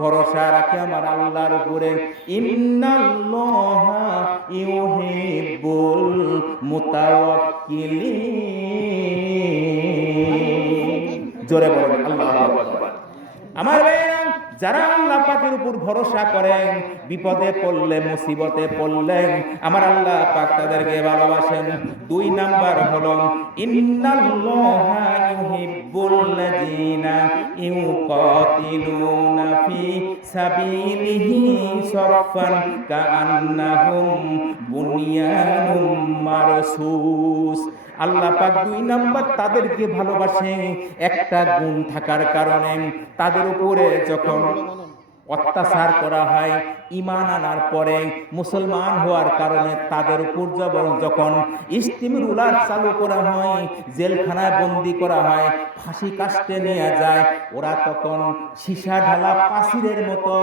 ভরসা রাখে আমার আল্লাহর উপরে। ইন্নাল্লাহা ইউহিব্বুল মুতাওয়াক্কিলিন। জোরে বলেন আল্লাহু আকবার। আমার ভাইরা, যারা আল্লাহ পাকের উপর ভরসা করেন, বিপদে পড়লে, মুসিবতে পড়লেন, আমার আল্লাহ পাক তাদেরকে ভালোবাসেন। 2 নাম্বার হলো ইন্নাল্লাহা ইউহিব্বুল লাযিনা ইউকাতিলুনা ফি সাবিলিহি সাফফান কাআন্নাহুম বুনিয়ানুম মারসুস। আল্লাহ পাক 2 নাম্বার তাদেরকে ভালোবাসে একটা গুণ থাকার কারণে। তাদের উপরে যখন অত্যাচার করা হয়, ঈমান আনার পরে মুসলমান হওয়ার কারণে তাদের উপর যখন ইস্তিমরুলার চালু করা হয়, জেলখানায় বন্দী করা হয়, ফাঁসি কাস্টে নিয়ে যায়, ওরা তখন সীসা ঢালা পাথরের মতো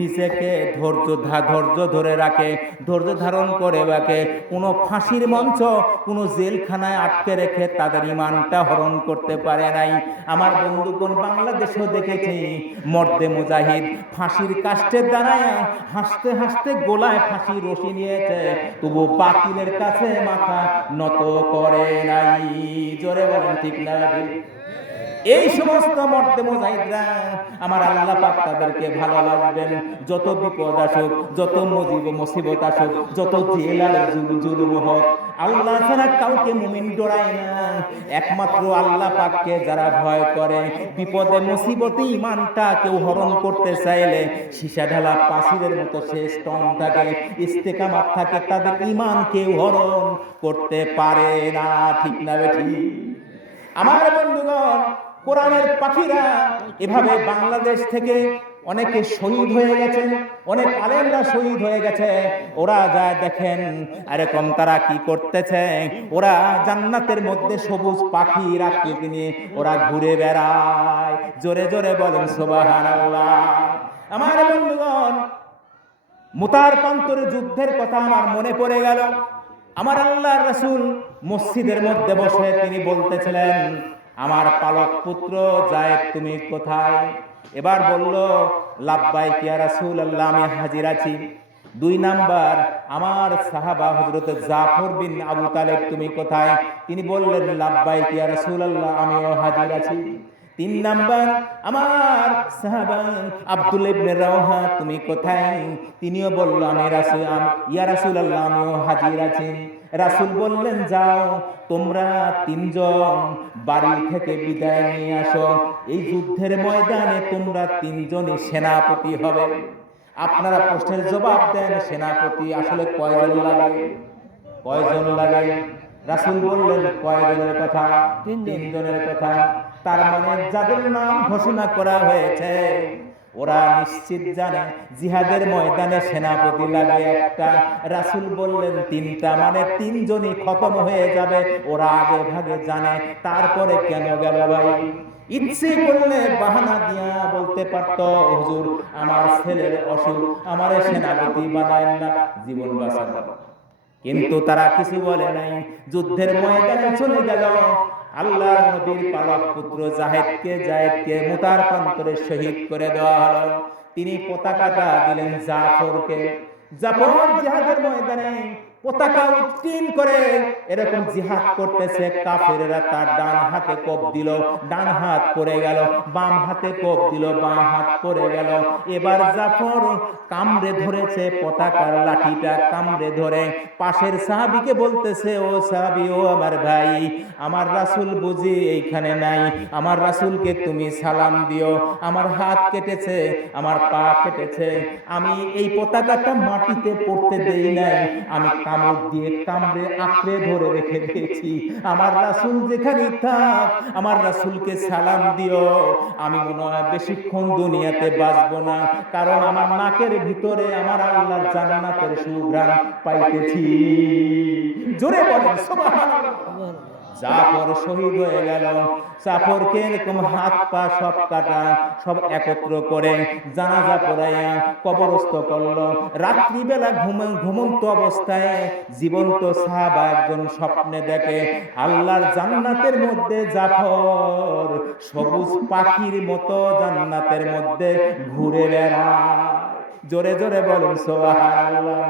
নিজেকে ধৈর্য ধরে রাখে, ধৈর্য ধারণ করে রাখে। কোনো ফাঁসির মঞ্চ, কোনো জেলখানায় আটকে রেখে তাদের ঈমানটা হরণ করতে পারে নাই। আমার বন্ধুগণ, বাংলাদেশেও দেখেছি মর্দে মুজাহিদ ফাঁসির কাস্টে দাঁড়ায় হাসতে হাসতে গোলায় ফাঁসি রশি নিয়েছে, তবু বাতিলের কাছে মাথা নত করে নাই। জোরে বলেন ঠিক না? এই সমস্ত মর্দে মুজাহিদরা আমার আল্লাহ পাক তাদেরকে ভালোবাসবেন। যত বিপদ আসুক, যত মুসিবত আসুক, যত জেল আর জুলুম হোক, আল্লাহ ছাড়া কাউকে মুমিন ডরায় না। একমাত্র আল্লাহ পাককে যারা ভয় করে, বিপদে মুসিবতে ঈমানটা কেউ হরণ করতে চাইলে সীসা ঢালা পাথরের মতো সে স্ট্রং থাকে, ইস্তেকামাত থাকে, তাদের ঈমান কেউ হরণ করতে পারে না। ঠিক না বেঠি? আমার বন্ধুগণ, কোরআনের পাখিরা এভাবে বাংলাদেশ থেকে অনেকে শহীদ হয়ে গেছেন, অনেক আলেমরা শহীদ হয়ে গেছে। ওরা যা দেখেন এরকম তারা কি করতেছে, ওরা জান্নাতের মধ্যে সবুজ পাখির আকৃতি নিয়ে ওরা ঘুরে বেড়ায়। জোরে জোরে বলেন সুবহানাল্লাহ। আমার বন্ধুগণ, মুতার প্রান্তরে যুদ্ধের কথা আমার মনে পড়ে গেল। আমার আল্লাহর রাসূল মসজিদের মধ্যে বসে তিনি বলতেছিলেন, আমার পালক পুত্র যায়েদ তুমি কোথায়? এবার বলল, লাব্বাইক ইয়া রাসূলুল্লাহ, আমি হাজির আছি। 2 নাম্বার, আমার সাহাবা হযরত জাফর বিন আবু তালেব তুমি কোথায়? তিনি বললেন, লাব্বাইক ইয়া রাসূলুল্লাহ, আমিও হাজির আছি। 3 নাম্বার, আমার সাহাবা আব্দুল্লাহ ইবনে রাওহা তুমি কোথায়? তিনিও বলল, আমি রাসূল, ইয়া রাসূলুল্লাহ, আমিও হাজির আছি। রাসূল বললেন, যাও তোমরা 3 জন বাড়ি থেকে বিদায় নিয়ে আসো, এই যুদ্ধের ময়দানে তোমরা 3 জনই সেনাপতি হবে। আপনারা প্রশ্নের জবাব দেন, সেনাপতি আসলে কয়জন লাগে? কয়জন লাগে? রাসূল বললেন, কয়জনের কথা? 3 জনের কথা। তার মানে যাদের নাম ঘোষণা করা হয়েছে ওরা নিশ্চিত জানে জিহাদের ময়দানে সেনাপতি লাগে একটা। রাসূল বললেন 3টা, মানে 3 জনই খতম হয়ে যাবে, ওরা আগে ভাগে জানে। তারপরে কেন গেল ভাই? ইচ্ছে করলে বাহানা দিয়া বলতে পারতো, হুজুর আমার ছেলের অসুখ, আমারে সেনাপতি বানায়েন না, জীবন বাঁচাবো। কিন্তু তারা কিছু বলে নাই, যুদ্ধের ময়দানে চলে গেল। আল্লাহর নবীর পালক পুত্র জায়েদকে মুতার প্রান্তরে শহীদ করে দেওয়া হলো। তিনি পতাকাটা দিলেন জাফরকে। জাফর জিহাদের ময়দানে পতাকা উত্তোলন করে এরকম জিহাদ করতেছে, কাফেররা তার ডান হাতে কোপ দিল, ডান হাত পড়ে গেল, বাম হাতে কোপ দিল, বাম হাত পড়ে গেল। এবার জাফর কামড়ে ধরেছে পতাকার লাঠিটা, কামড়ে ধরে পাশের সাহাবীকে বলতেছে, ও সাহাবী, ও আমার ভাই, আমার রাসূল বুঝি এইখানে নাই, আমার রাসূলকে তুমি সালাম দিও। আমার হাত কেটেছে, আমার পা কেটেছে, আমি এই পতাকাটা মাটিতে পড়তে দেই নাই, আমি কামড় দিয়ে কামড়ে আঁকড়ে ধরে রেখে দিয়েছি। আমার রাসূল যেখানে থাক, আমার রাসূলকে সালাম দিও। আমি মনে হয় বেশিক্ষণ দুনিয়াতে বাঁচবো না, কারণ আমার নাকের ভিতরে আমার আল্লাহর জান্নাতের সুঘ্রাণ পাইতেছি। জোরে বলেন সুবহানাল্লাহ। জাফর শহীদ হয়ে গেল। জাফরকে এরকম হাত পা সব কাটা, সব একত্র করে জানাজা পড়াইয়া কবরস্থ করলো। রাত্রিবেলা ঘুমন্ত অবস্থায় জীবন্ত সাহাবা একজন স্বপ্নে দেখে আল্লাহর জান্নাতের মধ্যে জাফর সবুজ পাখির মতো জান্নাতের মধ্যে ঘুরে বেড়ায়। জোরে জোরে বলুন সুবহানাল্লাহ।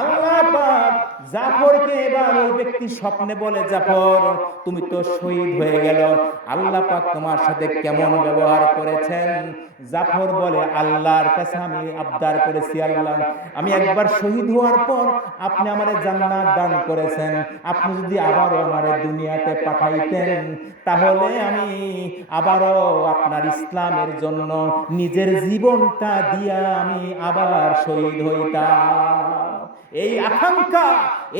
আল্লাহ পাক জাফরকে এবার ওই ব্যক্তি স্বপ্নে বলে, জাফর তুমি তো শহীদ হয়ে গেল, আল্লাহ পাক তোমার সাথে কেমন ব্যবহার করেছেন? জাফর বলে, আল্লাহর কাছে আমি আবদার করেছি, আল্লাহ আমি একবার শহীদ হওয়ার পর আপনি আমারে জান্নাত দান করেছেন, আপনি যদি আবারও আমারে দুনিয়াতে পাঠাইতেন তাহলে আমি আবারও আপনার ইসলামের জন্য নিজের জীবনটা দিয়া আমি আবার শহীদ হইতাম। এই আকাঙ্ক্ষা,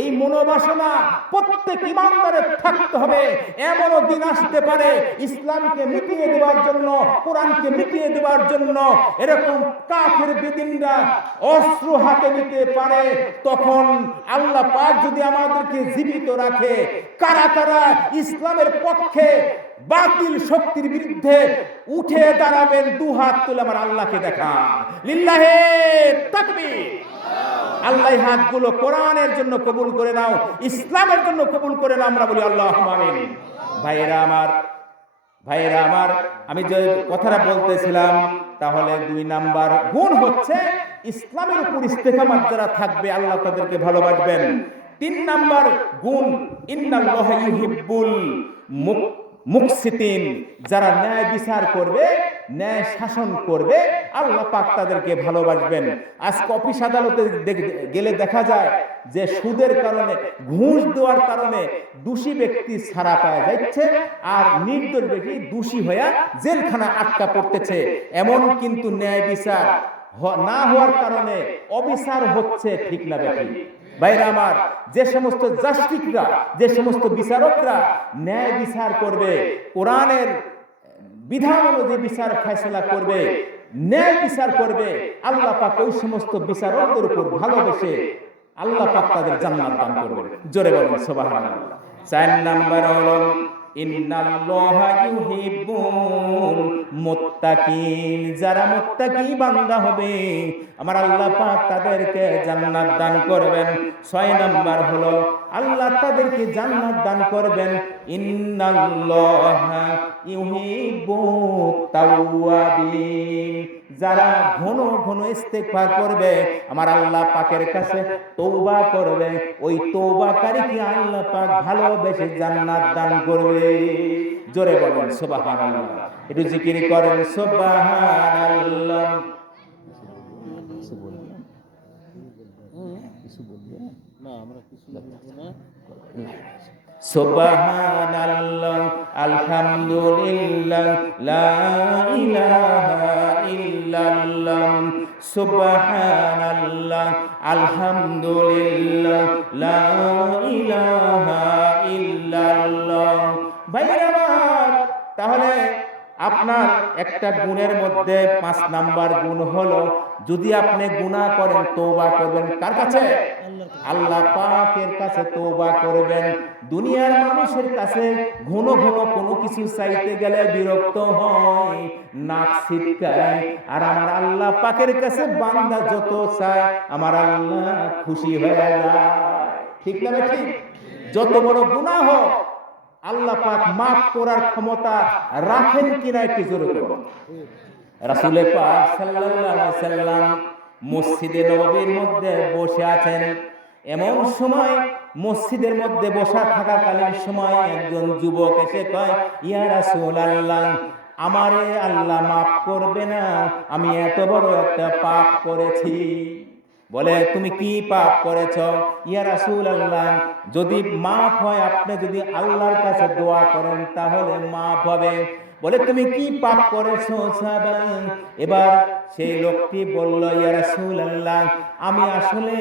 এই মনোবাসনা প্রত্যেক ইমানদারের থাকতে হবে। এমনও দিন আসতে পারে ইসলামকে মিটিয়ে দেওয়ার জন্য, কোরআনকে মিটিয়ে দেওয়ার জন্য এরকম কাফের বেদিনরা অস্ত্র হাতে নিতে পারে। তখন আল্লাহ পাক যদি আমাদেরকে জীবিত রাখে, কারা কারা ইসলামের পক্ষে বাতিল শক্তির বিরুদ্ধে উঠে দাঁড়াবেন? দুহাত তুলে আমার আল্লাহকে দেখান, লিল্লাহে তাকবীর। আল্লাহ হাতগুলো কোরআনের জন্য কবুল করে নাও, ইসলামের জন্য কবুল করে নাও, আমরা বলি আল্লাহুম্মা আমিন। ভাইরা আমার, আমি যে কথাটা বলতেছিলাম, তাহলে 2 নাম্বার গুণ হচ্ছে ইসলামের উপর ইস্তেকামাত যারা থাকবে আল্লাহ তাদেরকে ভালোবাসবেন। 3 নাম্বার গুণ, ইন্নাল্লাহা ইউহিব্বুল মুকসিতিন, যারা ন্যায় বিচার করবে, ন্যায় শাসন করবে, আল্লাহ পাক তাদেরকে ভালোবাসবেন। আজকে অফিস আদালতে গেলে দেখা যায় যে সুদের কারণে, ঘুষ দেওয়ার কারণে দোষী ব্যক্তি ছাড়া পাওয়া যাচ্ছে, আর নির্দোষ ব্যক্তি দোষী হয়ে জেলখানা আটকা পড়তেছে। এমন কিন্তু ন্যায় বিচার না হওয়ার কারণে অবিচার হচ্ছে, ঠিক না ব্যাপারী? ভাইরা আমার, যে সমস্ত জাস্টিসরা, যে সমস্ত বিচারকরা ন্যায় বিচার করবে, কোরআনের বিধান অনুযায়ী বিচার ফয়সালা করবে, ন্যায় বিচার করবে, আল্লাহ পাক ওই সমস্ত বিচারকদের উপর ভালোবেসে আল্লাহ পাক তাদের জান্নাত দান করবেন। জোরে বলুন সুবহানাল্লাহ। 4 নাম্বার হলো ইন্নাল্লাহা ইউহিব্বুল মুত্তাকিন, যারা মুত্তাকি বান্দা হবে আমার আল্লাহ পাক তাদেরকে জান্নাত দান করবেন। 6 নাম্বার হলো আল্লাহ তাদেরকে জান্নাত দান করবেন। ইন্নাল্লাহা ইউহিব্বুত তাওয়াবিন, যারা ঘন ঘন ইস্তেগফার করবে, আমার আল্লাহ পাকের কাছে তওবা করবে, ওই তওবাকারীকে আল্লাহ পাক ভালোবেসে জান্নাত দান করবে। জোরে বলেন সুবহানাল্লাহ। একটু জিকির করেন সুবহানাল্লাহ। সুবহানাল্লাহ, আলহামদুলিল্লাহ, লা ইলাহা ইল্লাল্লাহ। সুবহানাল্লাহ, আলহামদুলিল্লাহ, লা ইলাহা ইল্লাল্লাহ। ভাইরা আমার, তাহলে আপনার একটা গুণের মধ্যে 5 নাম্বার গুণ হলো, যদি আপনি গুনাহ করেন তওবা করবেন কার কাছে? আল্লাহ পাকের কাছে তওবা করবেন। দুনিয়ার মানুষের কাছে ঘন ঘন কোনো কিছু চাইতে গেলে বিরক্ত হয়, নাক ছিটকায়, আর আমার আল্লাহ পাকের কাছে বান্দা যত চায় আমার আল্লাহ খুশি হয়ে যায়। ঠিক না ঠিক? যত বড় গুনাহ হোক আল্লাহ পাক মাফ করার ক্ষমতা রাখেন কিনা একটু জোরে বলুন। রাসূল পাক সাল্লাল্লাহু আলাইহি সাল্লাম মসজিদে নববীর মধ্যে বসে আছেন। এমন সময় মসজিদের মধ্যে বসা থাকাকালীন সময় একজন যুবক এসে কয়, ইয়া রাসূলুল্লাহ, আমারে আল্লাহ মাফ করবে না, আমি এত বড় একটা পাপ করেছি। বলে, তুমি কি পাপ করেছ? ইয়া রাসূলুল্লাহ, যদি মাফ হয়, আপনি যদি আল্লাহর কাছে দোয়া করেন তাহলে মাফ হবে। বলে, তুমি কি পাপ করেছো সাহাবা? এবার সেই লোকটি বলল, ইয়া রাসূলুল্লাহ, আমি আসলে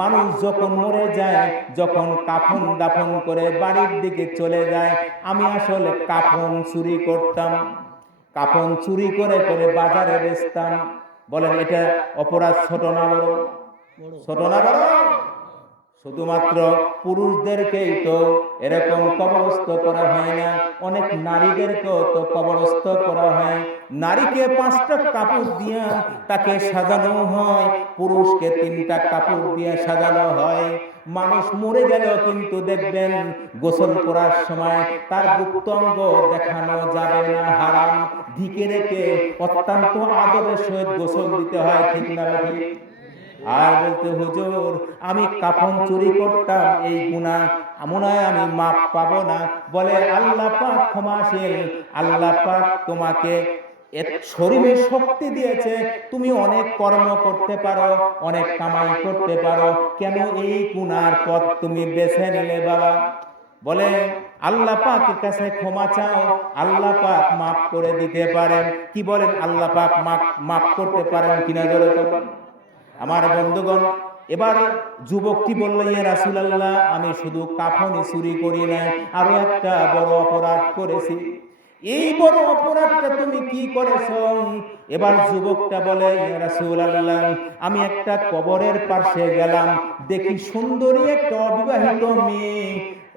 মানুষ যখন মরে যায়, যখন কাফন দাফন করে বাড়ির দিকে চলে যায়, আমি আসলে কাফন চুরি করতাম, কাফন চুরি করে করে বাজারে বেচতাম। বলেন, এটা অপরাধ ছোট না বড়? ছোট না বড়? শুধুমাত্র পুরুষদেরকেই তো এরকম কবরস্থ করা হয় না, অনেক নারীদেরকেও তো কবরস্থ করা হয়। নারীকে 5টা কাপড় দিয়া তাকে সাজানো হয়, পুরুষকে 3টা কাপড় দিয়ে সাজানো হয়। মানুষ মরে গেলেও কিন্তু দেখবেন গোসল করার সময় তার গুপ্তাঙ্গ দেখানো যাবে না, হারাম। ঢেকে রেখে অত্যন্ত আদরের সহিত গোসল দিতে হয়, ঠিক না ঠিক? আর বলতে, হুজুর আমি কাফন চুরি করতাম, এই গুনাহ মনে হয় আমি মাপ পাবো না। বলে আল্লাহ পাক ক্ষমাশীল, আল্লাহ পাক তোমাকে শরীরে শক্তি দিয়েছে, তুমি অনেক কর্ম করতে পারো, অনেক কামাই করতে পারো, কেন এই গুনার পথ তুমি বেছে নিলে বাবা? বলে আল্লাহ পাকের কাছে ক্ষমা চাও, আল্লাহ পাক মাফ করে দিতে পারেন। কি বলেন, আল্লাহ পাক মাফ করতে পারেন কিনা জোরে বলুন। আমার বন্ধুগণ, এবার যুবকটি বলল, ইয়া রাসূলুল্লাহ আমি শুধু কাফনই চুরি করি নাই, আরো একটা বড় অপরাধ করেছি। এই বড় অপরাধটা তুমি কি করেছো? এবার যুবকটা বলে, ইয়া রাসূলুল্লাহ আমি একটা কবরের পাশে গেলাম, দেখি সুন্দরী একটা অবিবাহিত মেয়ে,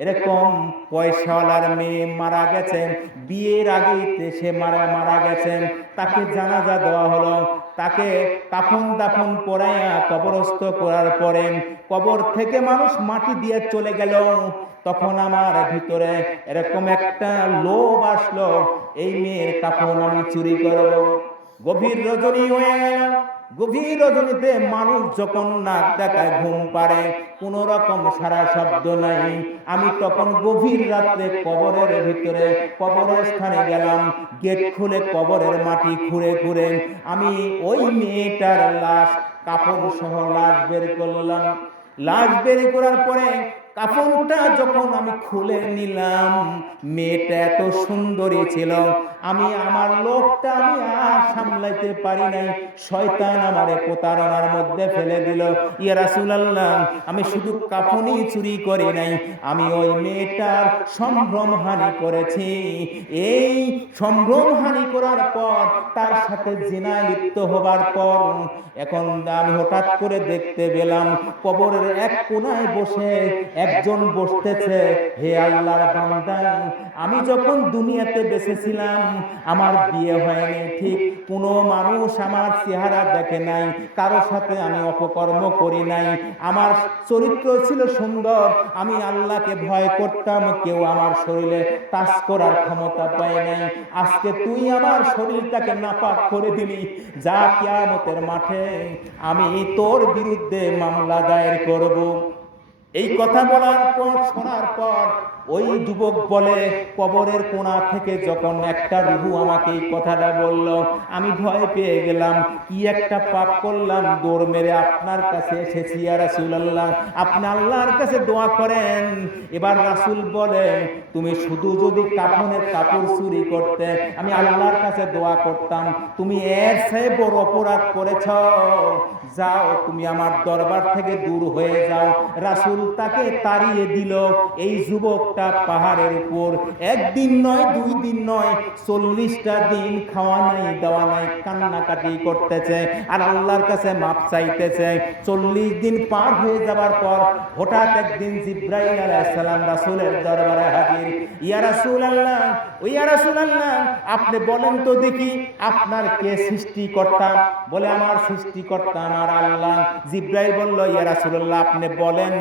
এরকম পয়সাওয়ালার মেয়ে মারা গেছেন, বিয়ের আগেই সে মারা গেছেন। তাকে জানাজা দেওয়া হলো, তাকে কাফন দাফন পরাইয়া কবরস্থ করার পরে কবর থেকে মানুষ মাটি দিয়ে চলে গেল। তখন আমার ভিতরে এরকম একটা লোভ আসলো, এই মেয়ের কাফন আমি চুরি করব। গভীর রজনী হয়ে গেল, গভীর রজনীতে মানুষ যখন নাক ডাকায় ঘুম পাড়ে, কোন রকম সারা শব্দ নাই। আমি তখন গভীর রাত্রে কবরের ভিতরে কবরের স্থানে গেলাম, গেট খুলে কবরের মাটি খুঁড়ে খুঁড়ে আমি ওই মেয়েটার লাশ, কাফন সহ লাশ বের করলাম। লাশ বের করার পরে কাফনটা যখন আমি খুলে নিলাম, মেয়েটা এত সুন্দরী ছিল, আমি আমার লোভটা আমি আর সামলাইতে পারি নাই, শয়তান আমারে প্রতারণার মধ্যে ফেলে দিল। ইয়া রাসূলুল্লাহ আমি শুধু কাফনই চুরি করি নাই, আমি ওই মেয়েটার সম্ভ্রম হানি করেছি। এই সম্ভ্রম হানি করার পর, তার সাথে জিনায় লিপ্ত হবার পর, এখন আমি হঠাৎ করে দেখতে পেলাম কবরের এক কোনায় বসে একজন বসতেছে। হে আল্লাহর বান্দা, আমি যখন দুনিয়াতে বেঁচে ছিলাম, আমার বিয়ে হয়নি, ঠিক কোনো মানুষ আমার চেহারা দেখে নাই, কারোর সাথে আমি অপকর্ম করি নাই, আমার চরিত্র ছিল সুন্দর, আমি আল্লাহকে ভয় করতাম, কেউ আমার শরীরে টাচ করার ক্ষমতা পায় নাই। আজকে তুই আমার শরীরটাকে নাপাক করে দিলি, যা কিয়ামতের মাঠে আমি তোর বিরুদ্ধে মামলা দায়ের করব। এই কথা বলার পর, শোনার পর ওই যুবক বলে, কবরের কোণা থেকে যখন একটা রূহ আমাকে এই কথাটা বলল, আমি ভয় পেয়ে গেলাম, কি একটা পাপ করলাম, দৌড় মেরে আপনার কাছে এসেছি। ইয়া রাসূলুল্লাহ আপনি আল্লাহর কাছে দোয়া করেন। এবার রাসূল বলে, তুমি শুধু যদি কাফনের কাপড় চুরি করতে, আমি আল্লাহর কাছে দোয়া করতাম। তুমি এর চেয়ে বড় অপরাধ করেছ, যাও তুমি আমার দরবার থেকে দূর হয়ে যাও। রাসূল তাকে তাড়িয়ে দিল। এই যুবকটা পাহাড়ের উপর একদিন নয়, 2 দিন নয়, 40টা দিন খাওয়া নাই, দেওয়া নাই, কান্নাকাটি করতেছে আর আল্লাহর কাছে মাপ চাইতেছে। 40 দিন পার হয়ে যাবার পর হঠাৎ একদিন জিবরাইল আলাইহিস সালাম রাসূলের দরবারে হাজির। ইয়া রাসূলুল্লাহ, ও ইয়া রাসূলুল্লাহ আপনি বলেন তো দেখি, আপনার কে সৃষ্টিকর্তা? বলে আমার সৃষ্টিকর্তা আমার আল্লাহ। জিবরাইল বলল, ইয়া রাসূলুল্লাহ আপনি বলেন,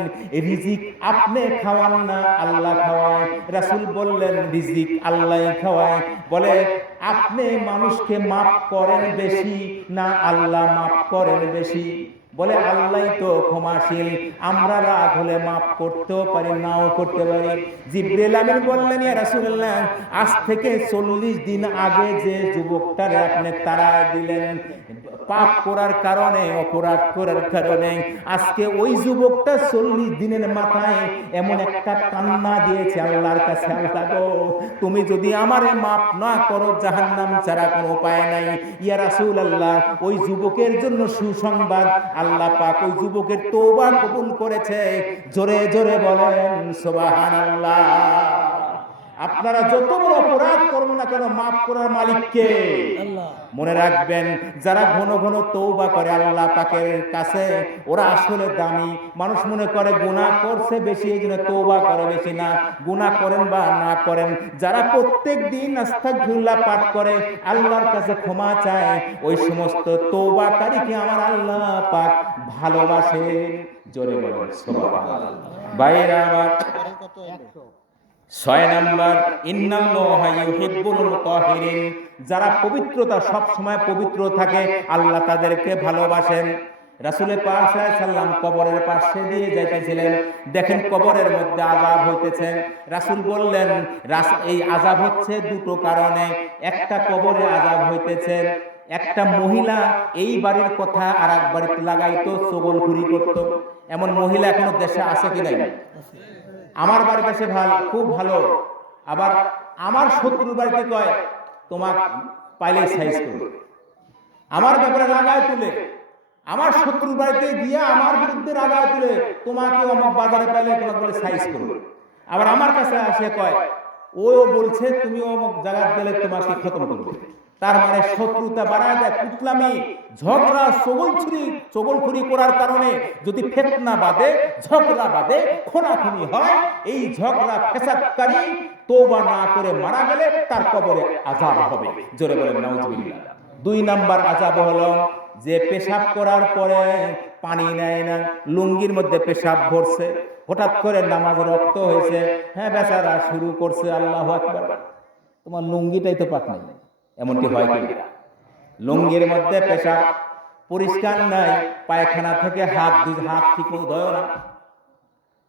রিজিক আপনি খাওয়ান না আল্লাহ খাওয়ায়? রাসূল বললেন, রিজিক আল্লাহই খাওয়ায়। বলে আপনি মানুষকে মাফ করেন বেশি না আল্লাহ মাফ করেন বেশি? বলে আল্লাহই তো ক্ষমাশীল, আমরা রাগ হলে মাফ করতেও পারি, নাও করতে পারি। জিবরাইল আমিন বললেন, ইয়া রাসূলুল্লাহ আজ থেকে 40 দিন আগে যে যুবকটারে আপনি তাড়া দিলেন পাপ করার কারণে, অপরাধ করার কারণে, আজকে ওই যুবকটা 40 দিনের মাথায় এমন একটা কান্না দিয়েছে আল্লাহর কাছে, আল্লাহ গো তুমি যদি আমারে মাফ না করো, জাহান্নাম ছাড়া কোনো উপায় নাই। ইয়া রাসূলুল্লাহ ওই যুবকের জন্য সুসংবাদ, আল্লাহ পাক ওই যুবকের তওবা কবুল করেছে। জোরে জোরে বলেন সুবহানাল্লাহ। আপনারা যত বড় অপরাধ করুন না কেন, মাফ করার মালিক কে? আল্লাহ। মনে রাখবেন, যারা ঘন ঘন তওবা করে আল্লাহ পাকের কাছে, ওরা আসলে দামি। মানুষ মনে করে গুনাহ করছে বেশি, এই জন্য তওবা করে বেশি। না, গুনাহ করেন বা না করেন, যারা প্রত্যেক দিন আস্তাগফিরুল্লাহ পাঠ করে, আল্লাহর কাছে ক্ষমা চায়, ওই সমস্ত তওবাকারীকে আমার আল্লাহ পাক ভালোবাসেন। জোরে বলেন সুবহানাল্লাহ। ভাইরা আমার, 6 নাম্বার, ইন্নাল্লাহা ইউহিব্বুল মুতাহহিরিন, যারা পবিত্রতা সব সময় পবিত্র থাকে, আল্লাহ তাদেরকে ভালোবাসেন। রাসূল পাক সাল্লাল্লাহু আলাইহি সাল্লাম কবরের পাশে দিয়ে যাইতেছিলেন, দেখেন কবরের মধ্যে আযাব হইতেছে। রাসূল বললেন, এই আযাব হচ্ছে দুটো কারণে। একটা, কবরে আযাব হইতেছে, একটা মহিলা এই বাড়ির কথা আর এক বাড়িতে লাগাইতো, চগলখুরি করত। এমন মহিলা এখনো দেশে আছে কি নাই? আমার বাড়ির কাছে খুব ভালো, আবার আমার শত্রুর বাড়িতে কয় তোমাক পাইলে সাইজ করবে, আমার ব্যাপারে লাগায় তুলে, আমার শত্রুর বাড়িতে গিয়া আমার বিরুদ্ধে লাগায় তুলে, তোমাকে অমুক বাজারে পাইলে তোমাকে বলে সাইজ করবে। আবার আমার কাছে আসে কয় ও বলছে তুমি অমুক জায়গায় গেলে তোমাকে খতম করবে। তার মানে শত্রুতা বাড়ায় দেয়, কুতলামি, ঝগড়া, চগলখুরি করার কারণে যদি ফিতনা বাঁধে, ঝগড়া বাঁধে, খুনাখুনি হয়, এই ঝগড়া ফেসাদকারী তওবা না করে মারা গেলে তার কবরে আযাব হবে। জোরে বলেন নাউজুবিল্লাহ। 2 নাম্বার আযাব হলো যে পেশাব করার পরে পানি নেয় না, লুঙ্গির মধ্যে পেশাব ভরছে, হঠাৎ করে নামাজে রক্ত হয়েছে, হ্যাঁ বেচারা শুরু করছে আল্লাহু আকবার, তোমার লুঙ্গিটাই তো পাক নাই। এমনটি হয় কি? লুঙ্গির মধ্যে পেশাব, পরিষ্কার নাই, পায়খানা থেকে হাত ঠিক মতো ধোয় না।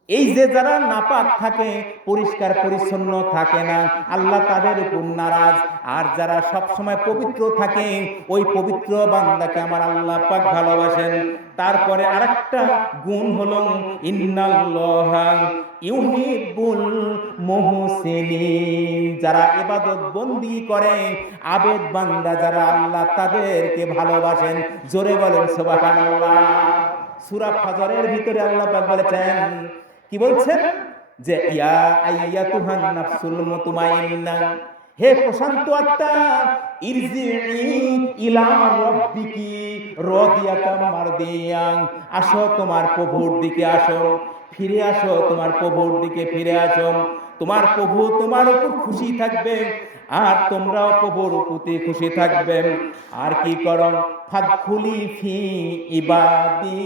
এই যে যারা নাপাক থাকে, পরিষ্কার পরিচ্ছন্ন থাকে না, আল্লাহ তাদের উপর নারাজ। আর যারা সব সময় পবিত্র থাকে, ওই পবিত্র বান্দাকে আমার আল্লাহ পাক ভালোবাসেন। তারপরে আরেকটা গুণ হলো ইন্নাল্লাহা ইউহিব্বুল মুহসিনিন, যারা ইবাদত বন্দি করে, আবেদ বান্দা যারা, আল্লাহ তাদেরকে ভালোবাসেন। জোরে বলেন সুবহানাল্লাহ। সূরা ফাজরের ভিতরে আল্লাহ পাক বলেছেন, কি বলছেন? যে ইয়া আইয়াতুহান নাফসুল মুতমাইন্না, হে প্রশান্ত আত্মা, ইরজিই ইলা রাব্বিকি রাদিয়াতাম মারদিয়ান, আসো তোমার প্রভুর দিকে আসো, ফিরে আসো, তোমার প্রভুর দিকে ফিরে আসো। তোমার প্রভু তোমার উপর খুশি থাকবে, আর তোমরাও প্রভুর প্রতি খুশি থাকবেন। আর কি করো? ফাদখুলি ফি ইবাদি,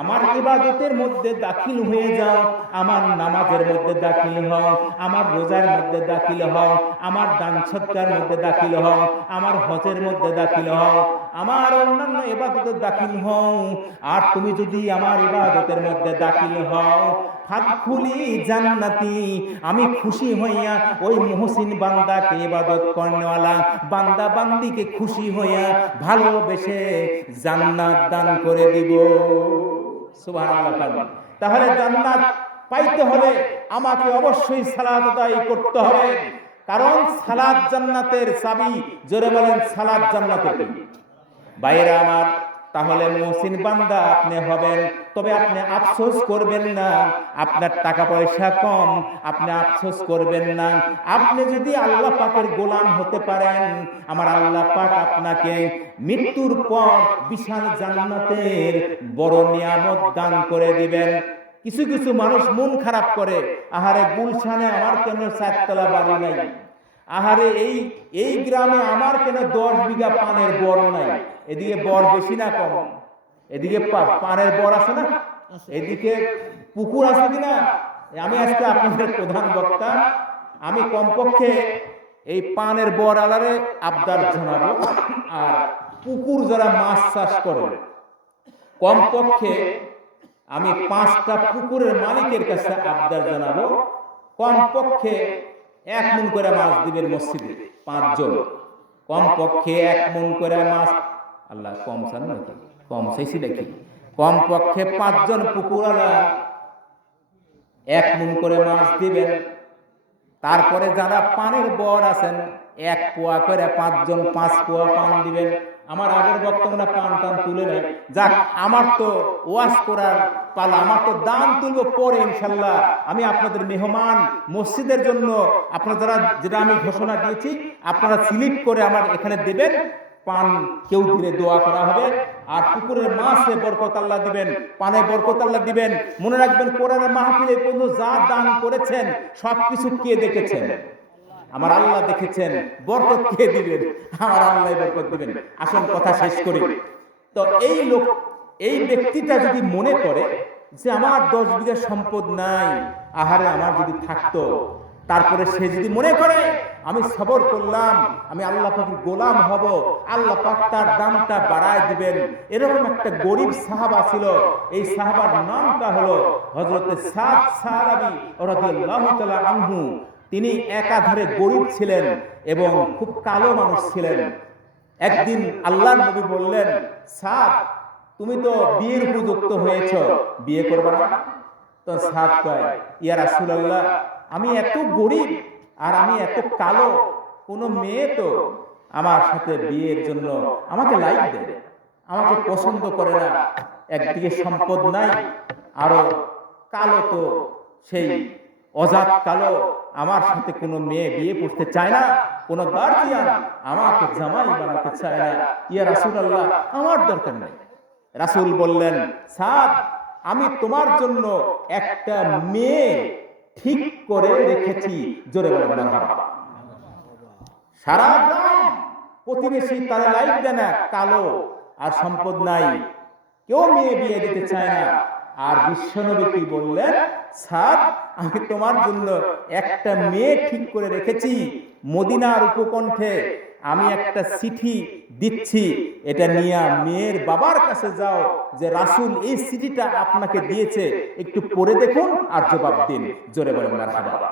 আমার ইবাদতের মধ্যে দাখিল হয়ে যাও, আমার নামাজের মধ্যে দাখিল হও, আমার রোজার মধ্যে দাখিল হও, আমার দান সদকার মধ্যে দাখিল হও, আমার হজের মধ্যে দাখিল হও, আমার অন্যান্য ইবাদতের দাখিল হও। আর তুমি যদি আমার ইবাদতের মধ্যে দাখিল হও, ফাদখুলি জান্নাতি, আমি খুশি হইয়া ওই মুহসিন বান্দাকে, ইবাদত করনেওয়ালা বান্দা বান্দিকে খুশি হইয়া ভালোবেসে জান্নাত দান করে দিব। সুবহানাল্লাহ। তাহলে জান্নাত পাইতে হলে আমাকে অবশ্যই সালাত আদায় করতে হবে, কারণ সালাত জান্নাতের চাবি। জোরে বলেন সালাত জান্নাতের চাবি। ভাইরা আমার, তাহলে মুহসিন বান্দা আপনি হবেন, তবে আপনি আফসোস করবেন না। আপনার টাকা পয়সা কম, আপনি আফসোস করবেন না। আপনি যদি আল্লাহ পাকের গোলাম হতে পারেন, আমার আল্লাহ পাক আপনাকে মৃত্যুর পর বিশাল জান্নাতের বড় নিয়ামত দান করে দিবেন। কিছু কিছু মানুষ মন খারাপ করে, আহারে গুলশানে আমার কেন 4 তলা বাড়ি নাই, আহারে এই গ্রামে আমার কেন 10 বিঘা পানের বর নাই। এদিকে বর বেশি না কম? এদিকে পানের বর আছে না, এদিকে পুকুর আছে কিনা? আমি আজকে আপনাদের প্রধান বক্তা, আমি কমপক্ষে এই পানের বর আলারে আবদার জানাবো। আর পুকুর যারা মাছ চাষ করে, কমপক্ষে আমি 5টা পুকুরের মালিকের কাছে আবদার জানাবো, কমপক্ষে 1 মণ করে মাছ দিবেন মসজিদে। 5 জন কমপক্ষে 1 মণ করে মাছ। আল্লাহ কম চান নাকি? কম চাইছি নাকি? কমপক্ষে 5 জন পুকুরওয়ালা 1 মণ করে মাছ দিবেন। তারপরে যারা পানের বর আছেন, 1 পোয়া করে 5 জন 5 পোয়া পান দিবেন। আমার আগের বক্তব্যটা পান টান তুলে নেয়, যাক আমার তো ওয়াজ করার পালা, আমার তো দান তুলবো পরে ইনশাল্লাহ। আমি আপনাদের মেহমান, মসজিদের জন্য আপনারা যেটা আমি ঘোষণা দিয়েছি, আপনারা স্লিপ করে আমার এখানে দেবেন। পান কেউ দিলে দোয়া করা হবে, আর পুকুরের মাছে বরকত আল্লাহ দিবেন, পানে বরকত আল্লাহ দিবেন। মনে রাখবেন কোরআনের মাহফিলে পর্যন্ত যা দান করেছেন সবকিছু কে দেখেছেন? আমার আল্লাহ দেখেছেন। বরকত কে দিবেন? আমার আল্লাহ বরকত দিবেন। আসল কথা শেষ করি। তো এই ব্যক্তিটা যদি মনে করে যে আমার 10 বিঘা সম্পদ নাই, আহারে আমার যদি থাকতো, তারপরে সে যদি মনে করে আমি সবর করলাম, আমি আল্লাহ পাকের গোলাম হব, আল্লাহ পাক তার দামটা বাড়ায় দিবেন। এরকম একটা গরিব সাহাবা ছিল। এই সাহাবার নামটা হলো হযরত সাদ সালাবি রাদিয়াল্লাহু তাআলা আনহু। তিনি একাধারে গরিব ছিলেন এবং খুব কালো মানুষ ছিলেন। একদিন আল্লাহর নবী বললেন, সাদ, তুমি তো বিয়ের উপযুক্ত হয়েছ, বিয়ে করবে না? তো সাদ কয়, ইয়া রাসূলুল্লাহ, আমি এত গরিব আর আমি এত কালো, কোনো মেয়ে তো আমার সাথে বিয়ের জন্য আমাকে লাইক দেয়, আমাকে পছন্দ করে না। একদিকে সম্পদ নাই, আরো কালো, তো সেই অজাত কালো, আমার সাথে কোনো মেয়ে বিয়ে করতে চায় না, কোনো গার্জিয়ান আমাকে জামাই বানাতে চায় না। ইয়া রাসূলুল্লাহ, আমার দরকার নাই। রাসূল বললেন, সাদ, আমি তোমার জন্য একটা মেয়ে ঠিক করে রেখেছি। জোরে বলেন মারহাবা। সারা গ্রাম প্রতিবেশী তারা লাইক দেয় না, কালো আর সম্পদ নাই, কেউ মেয়ে বিয়ে দিতে চায় না। আর বিশ্বনবী কি বললেন, সাদ, আমি তোমার জন্য একটা মেয়ে ঠিক করে রেখেছি। মদিনার উপকণ্ঠে আমি একটা চিঠি দিচ্ছি, এটা নিয়ে মেয়ের বাবার কাছে যাও যে রাসূল এই চিঠিটা আপনাকে দিয়েছে, একটু পড়ে দেখুন আর জবাব দিন। জোরে বলেন মারহাবা।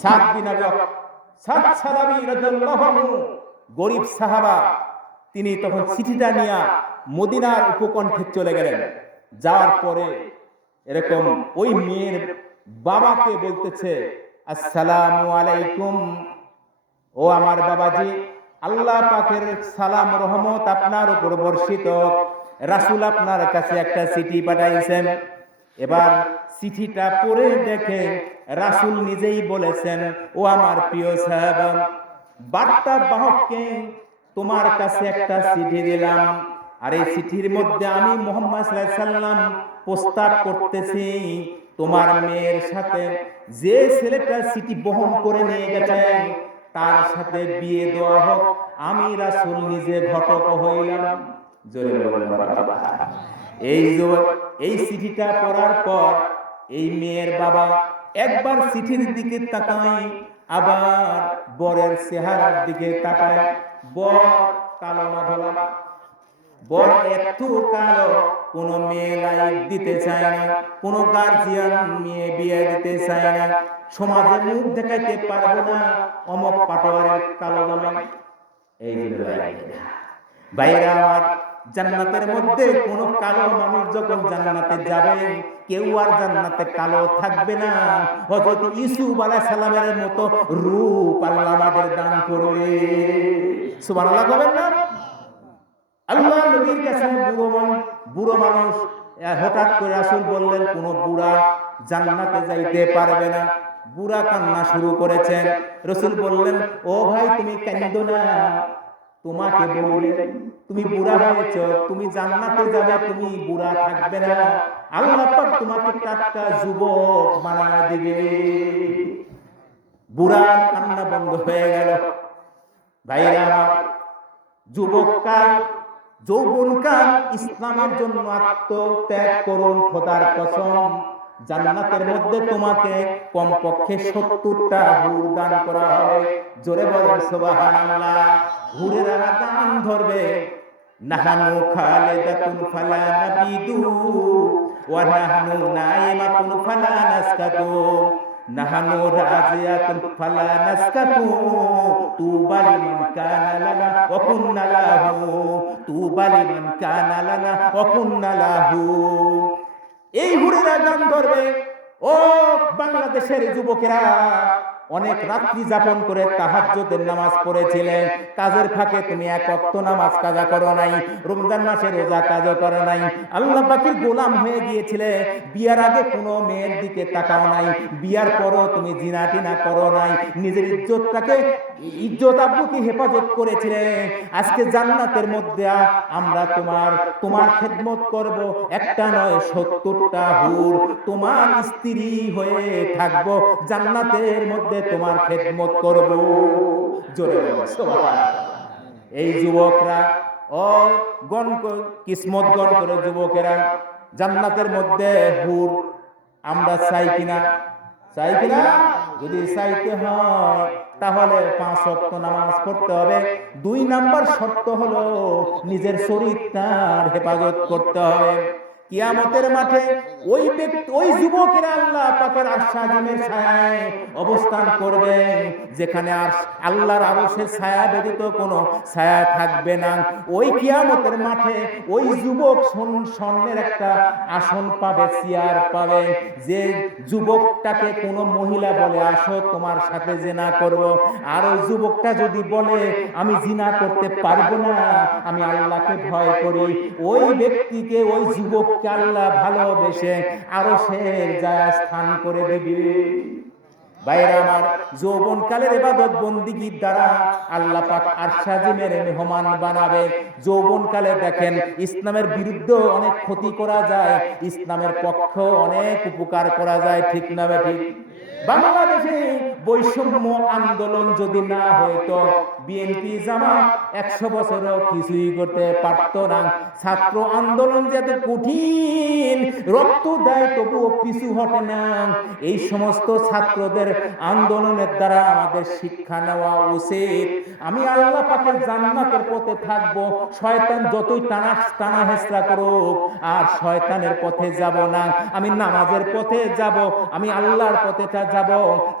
সাদ বিন আবি সাদ সালাবি রাদিয়াল্লাহু আনহু, গরিব সাহাবা, তিনি তখন চিঠিটা নিয়ে মদিনার উপকণ্ঠে চলে গেলেন। যাওয়ার পরে এরকম ওই মেয়ের বাবাকে বলতেছে, আসসালামু আলাইকুম, ও আমার বাবাজি, আল্লাহ পাকের সালাম রহমত আপনার উপর বর্ষিত। রাসূল আপনার কাছে একটা চিঠি পাঠাইছেন। এবার চিঠিটা পড়ে দেখে রাসূল নিজেই বলেছেন, ও আমার প্রিয় সাহাবা, বার্তা বাহককে তোমার কাছে একটা চিঠি দিলাম, আর এই চিঠির মধ্যে আমি মুহাম্মদ সাল্লাল্লাহু আলাইহি সাল্লাম প্রস্তাব করতেছি, তোমার মেয়ের সাথে যে ছেলেটা চিঠি বহন করে নিয়ে গেছেন তার সাথে বিয়ে দেওয়া হোক। আমি রাসূল নিজে ঘটক হইলাম। জোরে বলেন মারহাবা। এই চিঠিটা পড়ার পর এই মেয়ের বাবা একবার চিঠির দিকে তাকায়, আবার বরের চেহারার দিকে তাকায়। বর কালো না ধলা, বর এত কালো, কোন মেয়ে লাইক দিতে চায় না, কোন গার্জিয়ান মেয়ে বিয়ে দিতে চায় না, সমাজে মুখ দেখাইতে পারবো না, অমক পাটোয়ারের কালো জামাই। এই বাইরা আমার, জান্নাতের মধ্যে কোন কালো মানুষ যখন জান্নাতে যাবে, কেউ আর জান্নাতে কালো থাকবে না। হযরত ইউসুফ আলাইহিস সালামের মতো রূপ আল্লাহ আমাদের দান করবে। সুবহানাল্লাহ বলেন না? আল্লাহ নবীর কাছে বুড়ো মানুষ, হঠাৎ করে রাসূল বললেন, কোন বুড়া জান্নাতে যাইতে পারবে না। বুড়া কান্না শুরু করেছেন। রাসূল বললেন, ও ভাই, তুমি কাঁদো না, তোমাকে বললেন তুমি বুড়া হয়েছো, তুমি জান্নাতে যাবে, তুমি বুড়া থাকবে না, আল্লাহ পাক তোমাকে টাটকা যুবক বানায় দিবে। বুড়ার কান্না বন্ধ হয়ে গেল। ভাইরা আমার, যুবককাল, যৌবনকাল ইসলামের জন্য আত্মত্যাগ করুন। খোদার কসম, জান্নাতের মধ্যে তোমাকে কমপক্ষে 70টা হুর দান করা হবে। জোরে বলেন সুবহানাল্লাহ। হুরেরা দান ধরবে, নাহানু খালিদাতুন ফালা নাবিদু ওয়া নাহনু নাইমাতুন ফালা নাসকাতু, নাহানু রাজিয়াতুন ফালা নাসকাতু, তুবা লিমান কানা লানা ওয়া কুন্না লাহু, তুবা লিমান কানা লানা ওয়া কুন্না লাহু। এই হুরেরা গান ধরবে। ও বাংলাদেশের যুবকেরা, অনেক রাত্রি যাপন করে তাহাজ্জুদের নামাজ পড়েছিলেন, কাজের ফাঁকে তুমি এক ওয়াক্ত নামাজ কাজা করো নাই, রমজান মাসে রোজা কাজও করো নাই, আল্লাহ পাকের গোলাম হয়ে গিয়েছিলে, বিয়ার আগে কোনো মেয়ের দিকে তাকাও নাই, বিয়ার পরও তুমি জিনা টিনা করো নাই, নিজের ইজ্জতটাকে ইজ্জত আব্বুকে হেফাজত করেছিলে, আজকে জান্নাতের মধ্যে আমরা তোমার খেদমত করব, একটা নয় 70টা হুর তোমার স্ত্রী হয়ে থাকবো, জান্নাতের মধ্যে তোমার খেদমত করব। জোরে বলো সুবহানাল্লাহ। এই যুবকরা ও কিসমত গণ করে যুবকেরা জান্নাতের মধ্যে হুর আমরা চাই কিনা? চাই কিনা? যদি চাইতে হয় তাহলে 5 ওয়াক্ত নামাজ পড়তে হবে। 2 নাম্বার শর্ত হলো নিজের চরিত্রের হেফাজত করতে হবে। কিয়ামতের মাঠে ওই যুবকেরা আল্লাহ পাকের আরশ আজিমের ছায়ায় অবস্থান করবে, যেখানে আল্লাহর আরশের ছায়া ব্যতীত কোনো ছায়া থাকবে না। ওই কিয়ামতের মাঠে ওই যুবক স্বর্ণের একটা আসন পাবে, চেয়ার পাবে। যে যুবকটাকে কোনো মহিলা বলে আসো তোমার সাথে জিনা করব, আর ওই যুবকটা যদি বলে আমি জিনা করতে পারবো না, আমি আল্লাহকে ভয় করি, ওই ব্যক্তিকে, ওই যুবককে আল্লাহ ভালোবেসে আরশের জায়গা স্থান করে দিবে। ভাইরা আমার, যৌবনকালের ইবাদত বন্দিগির দ্বারা আল্লাহ পাক আরশ আজিমের মেহমান বানাবে। যৌবনকালে দেখেন ইসলামের বিরুদ্ধে অনেক ক্ষতি করা যায়, ইসলামের পক্ষে অনেক উপকার করা যায়, ঠিক না ঠিক? বাংলাদেশে বৈষম্য আন্দোলন যদি না হইতো, বিএনপি জামাত 100 বছরও কিছুই করতে পারত না। ছাত্র আন্দোলন যাতে কঠিন রক্ত দেয় তবুও পিছু হটে না। এই সমস্ত ছাত্রদের আন্দোলনের দ্বারা আমাদের শিক্ষা নেওয়া উচিত। আমি আল্লাহ পাকের জান্নাতের পথে থাকবো, শয়তান যতই টানা হেঁচড়া করুক আর শয়তানের পথে যাব না, আমি নামাজের পথে যাব, আমি আল্লাহর পথে যাব।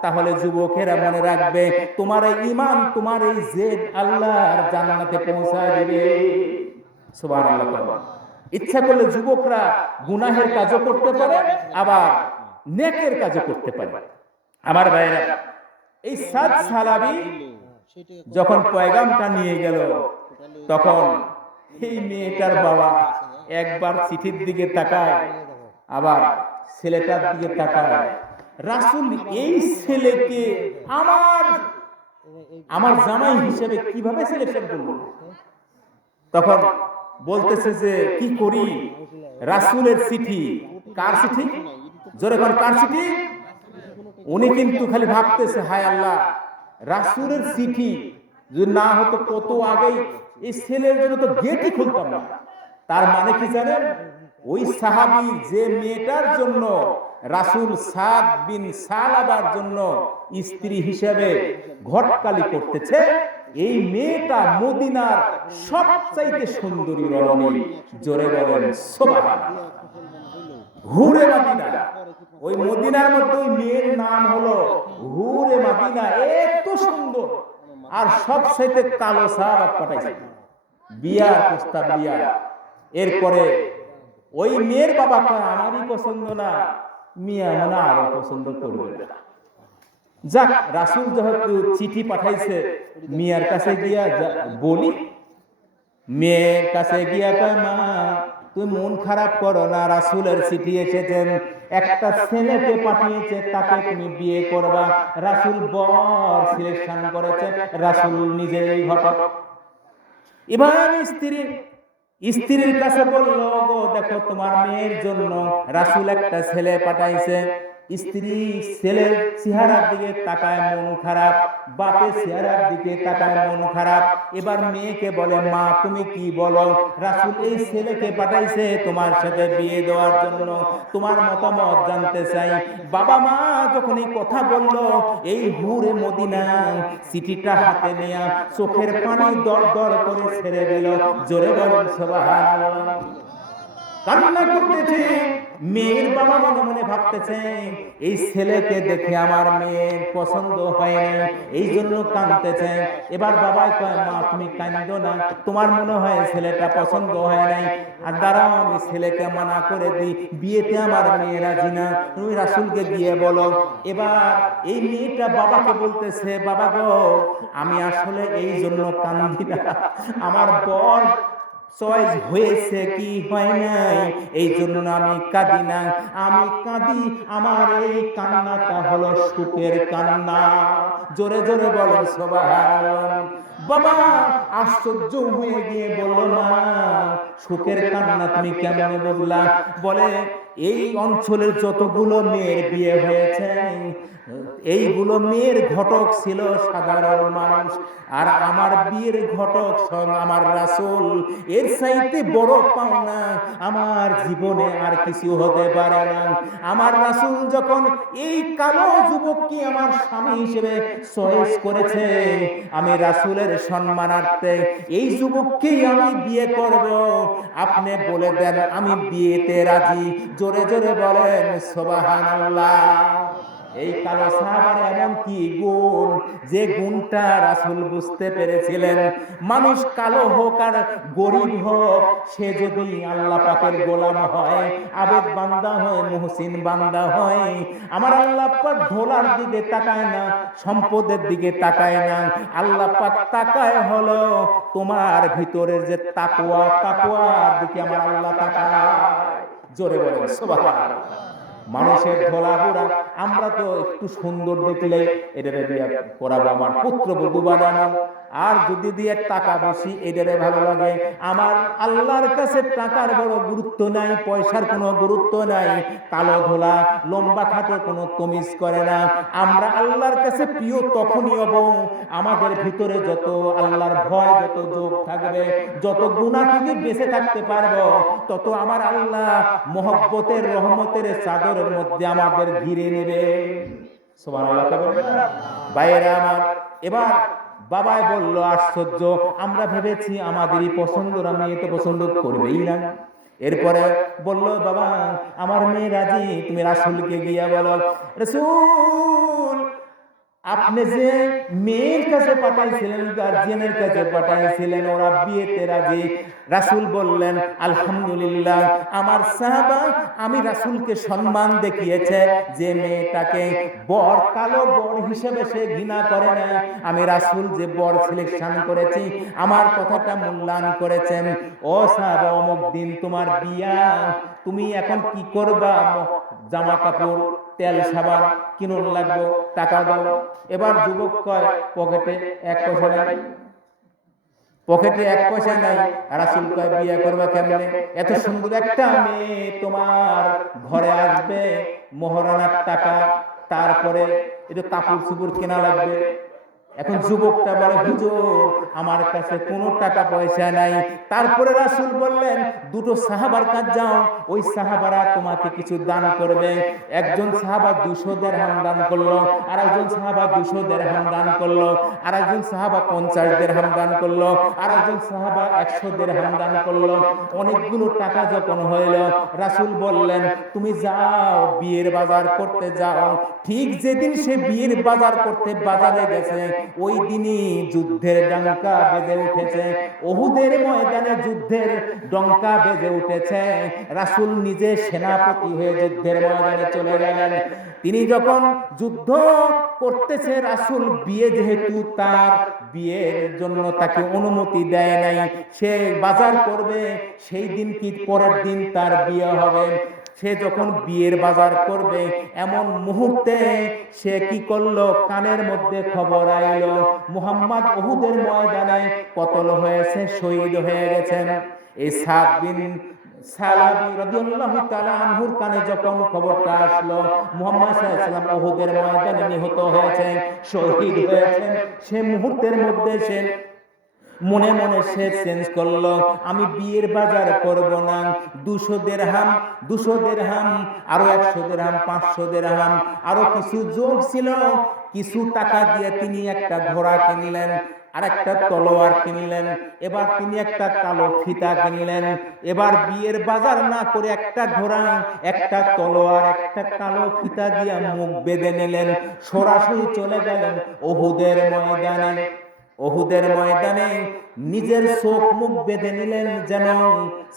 তাহলে যুবকেরা মনে রাখবে, তোমার এই ঈমান, তোমার এই জেদ আল্লাহর জান্নাতে পৌঁছায় দিবে। সুবহানাল্লাহ। ইচ্ছা করলে যুবকরা গুনাহের কাজও করতে পারে, আবার নেকের কাজও করতে পারে। আমার ভাইরা, এই সাদ সালাবি যখন পয়গামটা নিয়ে গেল, তখন এই মেয়েটার বাবা একবার চিঠির দিকে তাকায়, আবার ছেলেটার দিকে তাকায়। রাসূল এই ছেলেকে আমার জামাই হিসেবে কিভাবে সিলেকশন করলো? তখন বলতেছে যে কি করি, রাসূলের চিঠি। কার চিঠি? জোরে বল, কার চিঠি? উনি কিন্তু খালি ভাবতেছে, হায় আল্লাহ, রাসূলের চিঠি যদি না হতো কত আগেই এই ছেলের জন্য তো গেটই খুলতাম না। তার মানে কি জানেন? ওই সাহাবী যে মেয়েটার জন্য রাসূল সাদ বিন সালাবার জন্য স্ত্রী হিসেবে ঘটকালি করতেছে, এই মেয়েটা মদিনার সবচাইতে সুন্দরী রমণী। জোরে বলেন সুবহানাল্লাহ। হুরে মদিনা, ওই মদিনার মধ্যে ওই মেয়ের নাম হলো হুরে মদিনা। এত সুন্দর, আর সবচাইতে কালো সাহাবা পাঠাইছে বিয়ার প্রস্তাব দিয়া। এরপরে ওই মেয়ের বাবা কয়, আমারই পছন্দ না, মিয়া মনে আরো পছন্দ করবে না। যাক, রাসূল যেহেতু চিঠি পাঠাইছে, মিয়ার কাছে গিয়া বলি। মেয়ের কাছে গিয়া কয়, মা তুমি মন খারাপ করো না, রাসূলের চিঠি এসেছেন, একটা ছেলেকে পাঠিয়েছে, তাকে তুমি বিয়ে করবা। রাসূল বর সিলেকশন করেছে, রাসূল নিজেই ঘটক। এবার স্ত্রীর কাছে বলল, গো দেখো তোমার মেয়ের জন্য রাসূল একটা ছেলে পাঠাইছে। স্ত্রী ছেলের চেহারার দিকে তাকায় মন খারাপ, বাপের চেহারার দিকে তাকায় মন খারাপ। এবার মেয়েকে বলে, মা তুমি কি বলো? রাসূল এই ছেলেকে পাঠাইছে তোমার সাথে বিয়ে দেওয়ার জন্য, তোমার মতামত জানতে চাই। বাবা মা যখন এই কথা বলল, এই হুরে মদিনা চিঠিটা হাতে নেয়া চোখের পানি দর দর করে ছেড়ে দিল। জোরে বলেন সুবহানাল্লাহ। কান্না করতেছে। মেয়ের বাবা মনে মনে ভাবতেছে, এই ছেলেকে দেখে আমার মেয়ের পছন্দ হয় না, এই জন্য কাঁদতেছে। এবার বাবাই কয়, মা তুমি কাঁদো না, তোমার মনে হয় ছেলেটা পছন্দ হয় নাই, আর দাঁড়াও আমি ছেলেকে মানা করে দিই, বিয়েতে আমার মেয়ে রাজি না, তুমি রাসূলকে গিয়ে বলো। এবার এই মেয়েটা বাবাকে বলতেছে, বাবা গো আমি আসলে এই জন্য কান্দি না, আমার বর চয়েস হয়েছে কি হয় নাই, এই জন্য আমি কাঁদি না। আমি কাঁদি, আমার এই কান্নাটা হলো সুখের কান্না। জোরে জোরে বলেন সুবহানাল্লাহ। বাবা আশ্চর্য হয়ে গিয়ে বলল, মা সুখের কান্না তুমি কেমনে বুঝলা? বলে, এই অঞ্চলের যতগুলো মেয়ের বিয়ে হয়েছে, এইগুলো মেয়ের ঘটক ছিল সাধারণ মানুষ, আর আমার বিয়ের ঘটক স্বয়ং আমার রাসূল। এর চাইতে বড় পাওনা আমার জীবনে আর কিছু হতে পারে না। আমার রাসূল যখন এই কালো যুবককে আমার স্বামী হিসেবে চয়েস করেছে, আমি রাসূলের সম্মানার্থে এই যুবককেই আমি বিয়ে করব। আপনি বলে দেন আমি বিয়েতে রাজি। জোরে জোরে বলেন সুবহানাল্লাহ। এই কালো সাহাবার এমন কি গুণ, যে গুণটা রাসূল বুঝতে পেরেছিলেন। মানুষ কালো হোক আর গরিব হোক, সে যদি আল্লাহ পাকের গোলাম হয়, আবেদ বান্দা হয়, মুহসিন বান্দা হয়, আমার আল্লাহ পাক ঢোলার দিকে তাকায় না, সম্পদের দিকে তাকায় না। আল্লাহ পাক তাকায় হলো তোমার ভিতরের যে তাকওয়া, তাকওয়ার দিকে আমার আল্লাহ তাকায়। জোরে বলেন সুবহানাল্লাহ। মানুষের ধোলা বুড়া, আমরা তো একটু সুন্দর দেখলে এটারে দিয়ে করাবো আমার পুত্রবধূ বানানো, আর যদি দিয়ে টাকা বেশি এটারে ভালো লাগে। আমার আল্লাহর কাছে টাকার বড় গুরুত্ব নাই, পয়সার কোনো গুরুত্ব নাই। কালো ধোলা লম্বা খাটো কোনো তমিজ করে না। আমরা আল্লাহর কাছে প্রিয় তখনই হব আমাদের ভিতরে যত আল্লাহর ভয়, যত যোগ থাকবে, যত গুনাহ থেকে বেঁচে থাকতে পারবো, তত আমার আল্লাহ মহব্বতের রহমতের চাদরের মধ্যে আমাদের ঘিরে নেবে। সুবহানাল্লাহ। ভাইয়েরা আমার, এবার বাবাই বলল, আশ্চর্য, আমরা ভেবেছি আমাদেরই পছন্দ, আমি এত পছন্দ করবেই না। এরপরে বলল, বাবা আমার মেয়ে রাজি, তুমি রাসূলকে গিয়া বলো, রাসূল আপনি যে মেয়ের কাছে পাঠাইছিলেন, গার্জিয়ানের কাছে পাঠাইছিলেন, ওরা বিয়েতে রাজি। রাসূল বললেন, আলহামদুলিল্লাহ, আমার সাহাবা আমি রাসূলকে সম্মান দেখিয়েছে, যে মেয়েটাকে বর কালো বর হিসেবে সে ঘৃণা করে নাই, আমি রাসূল যে বর সিলেকশন করেছি, আমার কথাটা মূল্যায়ন করেছেন। ও সাহাবা, অমুক দিন তোমার বিয়া, তুমি এখন কি করবা? জামা কাপড়, তেল সাবান কিনুন লাগবে, টাকা দাও। এবার যুবক কয়, পকেটে এক পয়সা নাই, পকেটে এক পয়সা নাই। রাসূল কয়, বিয়ে করবে কেমনে? এত সুন্দর একটা মেয়ে তোমার ঘরে আসবে, মোহরানার টাকা, তারপরে একটু কাপড় চোপড় কেনা লাগবে। এখন যুবকটা বলে, হুজুর আমার কাছে কোনো টাকা পয়সা নাই। তারপরে রাসূল বললেন, দুটো সাহাবার কাছে যাও, ওই সাহাবারা তোমাকে কিছু দান করবে। একজন সাহাবা 200 দিরহাম দান করলো, আর একজন সাহাবা 200 দিরহাম দান করলো, আর একজন সাহাবা 50 দিরহাম দান করলো, আর একজন সাহাবা 100 দিরহাম দান করলো। অনেকগুলো টাকা যখন হইল, রাসূল বললেন, তুমি যাও বিয়ের বাজার করতে যাও। ঠিক যেদিন সে বিয়ের বাজার করতে বাজারে গেছে, ওই দিনই যুদ্ধের ডঙ্কা বেজে উঠেছে। উহুদের ময়দানে যুদ্ধের ডঙ্কা বেজে উঠেছে। রাসূল নিজে সেনাপতি হয়ে যুদ্ধের ময়দানে চলে গেলেন। তিনি যখন যুদ্ধ করতেছে, রাসূল বিয়ে, যেহেতু তার বিয়ের জন্য তাকে অনুমতি দেয় নাই, সে বাজার করবে, সেই দিন কি পরের দিন তার বিয়ে হবে। সে যখন বিয়ের বাজার করবে, এমন মুহূর্তে সে কি করলো, কানের মধ্যে খবর আইলো মুহাম্মদ উহুদের ময়দানে কতল হয়েছে, শহীদ হয়ে গেছেন। এই সাদ বিন সালাবি রাদিয়াল্লাহু তাআলা আনহুর কানে যখন খবরটা আসলো মুহাম্মদ সাল্লাল্লাহু আলাইহি ওয়াসাল্লাম উহুদের ময়দানে নিহত হয়েছেন, শহীদ হয়েছেন, সে মুহূর্তের মধ্যে সে মনে মনে সে চেঞ্জ করলো, আমি বিয়ের বাজার করব না। 200 দিরহাম, 200 দিরহাম, আরো 100 দিরহাম, 500 দিরহাম, আরো কিছু যোগ ছিল। কিছু টাকা দিয়ে তিনি একটা ঘোড়া কিনলেন, আর একটা তলোয়ার কিনলেন। এবার তিনি একটা কালো ফিতা কিনলেন। এবার বিয়ের বাজার না করে একটা ঘোড়া, একটা তলোয়ার, একটা কালো ফিতা দিয়ে মুখ বেঁধে নিলেন, সরাসরি চলে গেলেন উহুদের ময়দানে। উহুদের ময়দানে নিজের চোখ মুখ বেঁধে নিলেন, যেন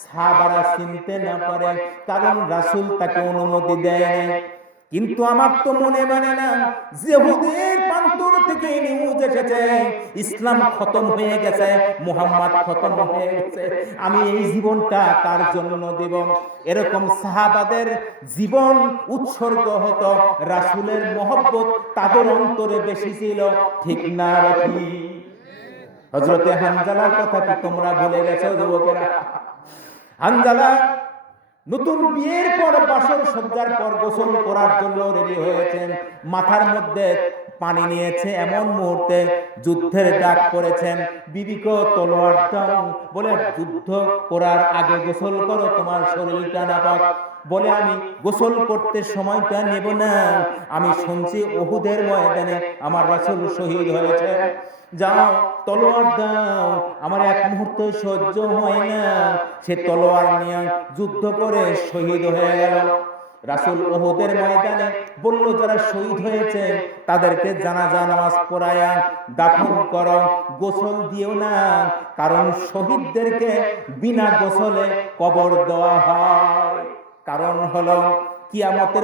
সাহাবারা চিনতে না পারে, কারণ রাসূল তাকে অনুমতি দেয় নাই। কিন্তু আমার তো মনে মানে না, ইহুদের প্রান্তর থেকে নিউজ এসেছে ইসলাম খতম হয়ে গেছে, মুহাম্মদ খতম হয়ে গেছে, আমি এই জীবনটা কার জন্য দেব? এরকম সাহাবাদের জীবন উৎসর্গ হতো, রাসূলের মহব্বত তাদের অন্তরে বেশি ছিল, ঠিক না রাখি? হযরতে হানজালার কথা কি তোমরা ভুলে গেছো যুবকেরা? হানজালা নতুন বিয়ের পর বাসর সজ্জার পর গোসল করার জন্য রেডি হয়েছেন, মাথার মধ্যে পানি নিয়েছে, এমন মুহূর্তে যুদ্ধের ডাক পড়েছেন, বিবিকে তলোয়ার দাও, বলে যুদ্ধ করার আগে গোসল করো, তোমার শরীরটা নাপাক। বলে আমি গোসল করতে সময়টা নেব না, আমি শুনছি উহুদের ময়দানে আমার রাসূল শহীদ হয়েছে, যাও তলোয়ার দাও, আমার এক মুহূর্ত সহ্য হয় না। সে তলোয়ার নিয়ে যুদ্ধ করে শহীদ হয়ে গেল। রাসূল উহুদের ময়দানে বলল, যারা শহীদ হয়েছে তাদেরকে জানাজা নামাজ পড়ায়া দাফন করো, গোসল দিও না, কারণ শহীদদেরকে বিনা গোসলে কবর দেওয়া হয়। কারণ হলো কিয়ামতের